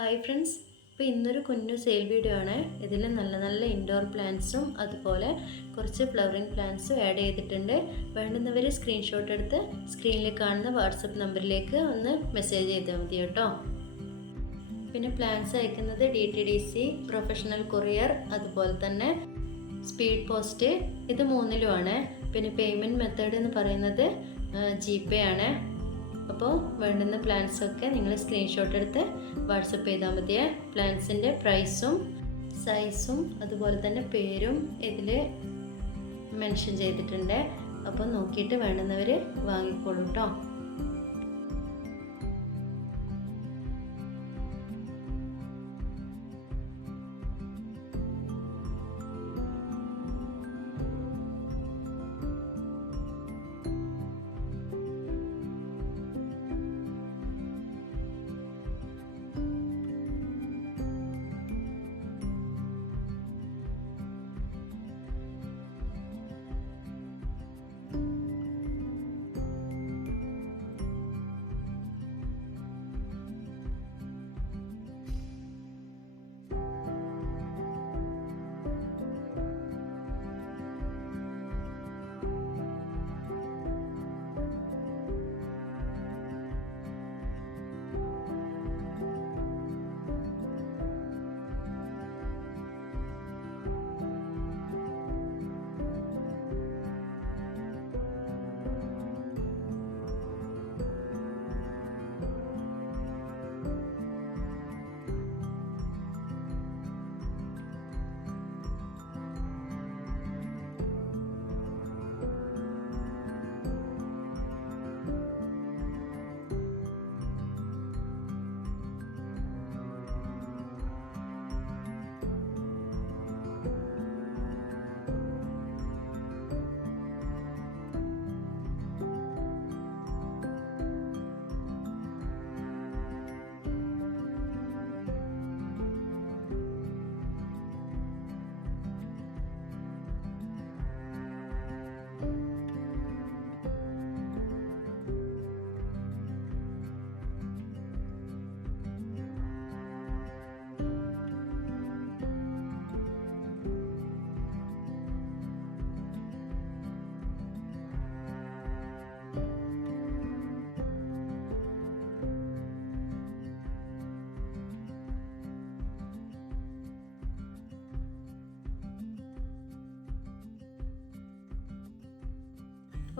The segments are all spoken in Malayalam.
ഹായ് ഫ്രണ്ട്സ്, ഇപ്പോൾ ഇന്നൊരു കുഞ്ഞു സെയിൽ വീഡിയോ ആണ്. ഇതിൽ നല്ല നല്ല ഇൻഡോർ പ്ലാന്റ്സും അതുപോലെ കുറച്ച് ഫ്ലവറിങ് പ്ലാന്റ്സും ആഡ് ചെയ്തിട്ടുണ്ട്. വേണ്ടുന്നവർ സ്ക്രീൻഷോട്ട് എടുത്ത് സ്ക്രീനിൽ കാണുന്ന വാട്സപ്പ് നമ്പറിലേക്ക് ഒന്ന് മെസ്സേജ് ചെയ്താൽ മതി കേട്ടോ. പിന്നെ പ്ലാന്റ്സ് അയക്കുന്നത് DTDC, പ്രൊഫഷണൽ കൊറിയർ, അതുപോലെ തന്നെ സ്പീഡ് പോസ്റ്റ്, ഇത് മൂന്നിലുമാണ്. പിന്നെ പേയ്മെൻറ്റ് മെത്തേഡ് എന്ന് പറയുന്നത് GPay ആണ്. അപ്പോൾ വേണ്ടുന്ന പ്ലാന്റ്സൊക്കെ നിങ്ങൾ സ്ക്രീൻഷോട്ട് എടുത്ത് വാട്സപ്പ് ചെയ്താൽ മതിയേ. പ്ലാന്റ്സിൻ്റെ പ്രൈസും സൈസും അതുപോലെ തന്നെ പേരും ഇതിൽ മെൻഷൻ ചെയ്തിട്ടുണ്ട്. അപ്പോൾ നോക്കിയിട്ട് വേണ്ടുന്നവർ വാങ്ങിക്കോളൂ കേട്ടോ.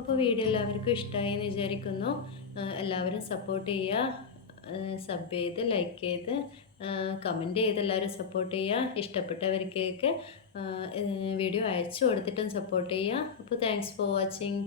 അപ്പോൾ വീഡിയോ എല്ലാവർക്കും ഇഷ്ടമായി എന്ന് വിചാരിക്കുന്നു. എല്ലാവരും സപ്പോർട്ട് ചെയ്യുക, സബ് ചെയ്ത് ലൈക്ക് ചെയ്ത് കമൻറ്റ് ചെയ്ത് എല്ലാവരും സപ്പോർട്ട് ചെയ്യുക. ഇഷ്ടപ്പെട്ടവർക്കൊക്കെ വീഡിയോ അയച്ചു കൊടുത്തിട്ടും സപ്പോർട്ട് ചെയ്യുക. അപ്പോൾ താങ്ക്സ് ഫോർ വാച്ചിങ്.